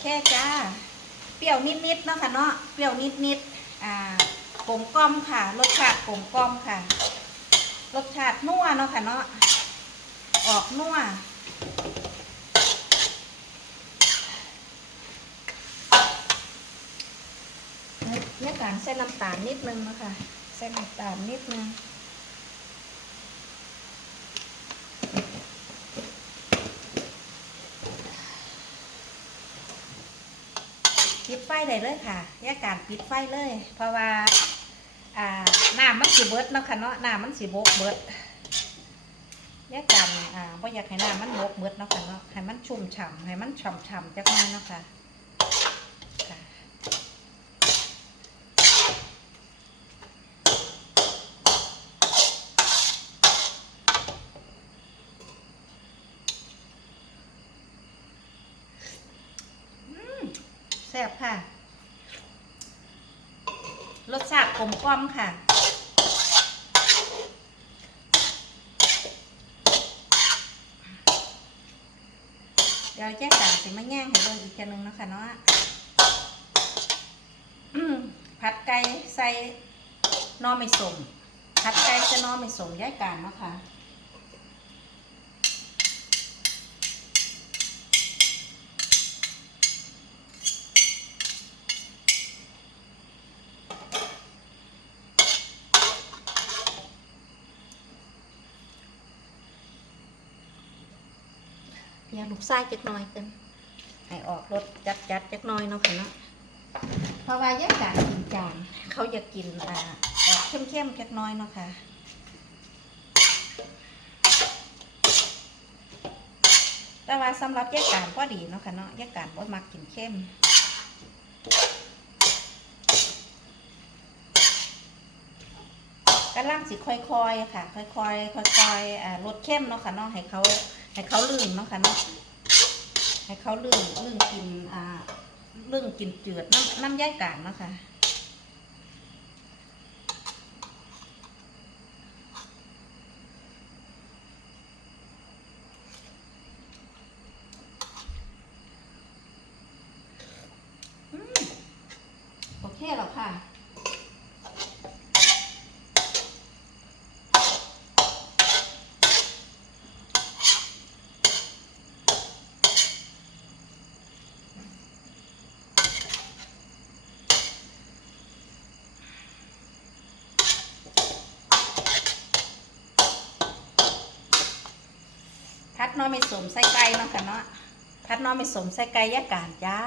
เคจ้า เปรี้ยวนิดๆเนาะค่ะเนาะ เปรี้ยวนิดๆ อ่ากลมกล่อมค่ะ รสชาติกลมกล่อมค่ะ รสชาตินัวเนาะค่ะเนาะ ออกนัวเนี่ยการใส่น้ำตาลนิดนึงเนาะคะใส่น้ำตาลนิดนึง ปิดไฟได้เลยค่ะแยกการปิดไฟเลย เพราะว่าอ่าน้ำมันสีเบิดเนาะค่ะเนาะน้ำมันสีบกเบิดแยกการอ่าบ่อยากให้น้ำมันบกเบิดเนาะค่ะเนาะให้มันชุ่มฉ่ำให้มันฉ่ำๆจักหน่อยเนาะค่ะค่ะ แซ่บค่ะ รสชาติกลมกล่อมค่ะ เดี๋ยวแจ้กันสิมาแย่งให้เบิ่งอีกทีหนึงเนาะคะเนาะผัดไก่ใส่นอไม่สมผัดไก่จะนอไม่สมแยกกันเนาะค่ะ เดี๋ยวลูกไส้จักหน่อยกันให้ออกรสจัดจัดๆจักหน่อยเนาะค่ะเนาะเพราะว่าแยกการกินจานเขาอยากกินอ่าออกเข้มๆจักหน่อยเนาะค่ะแต่ว่าสำหรับแยกการก็ดีเนาะค่ะเนาะแยกการบ่มักกินเข้มกำลังสิค่อยๆค่ะ ค่อยๆค่อยๆอ่าลดเข้มเนาะค่ะเนาะให้เขา ให้เขาลื่นเนาะค่ะเนาะให้เขาลื่นลื่นกินอ่าลื่นกินเจือดน้ำน้ำย่ายกางเนาะค่ะโอเคแล้วค่ะ พัดน้อไม่สมใส่ไก่เนาะค่ะเนาะพัดน้อไม่สมใส่ไก่ยาการจ้า